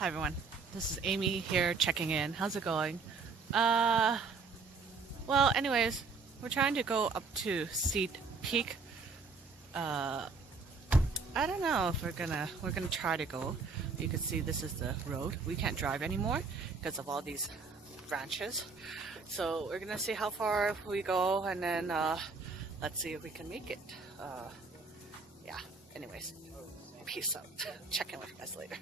Hi everyone, this is Amy here checking in. How's it going? Uh, well, anyways, we're trying to go up to Seat Peak. Uh, I don't know if we're gonna try to go. You can see this is the road. We can't drive anymore because of all these branches. So we're gonna see how far we go, and then let's see if we can make it. Yeah. Anyways, peace out. Check in with you guys later.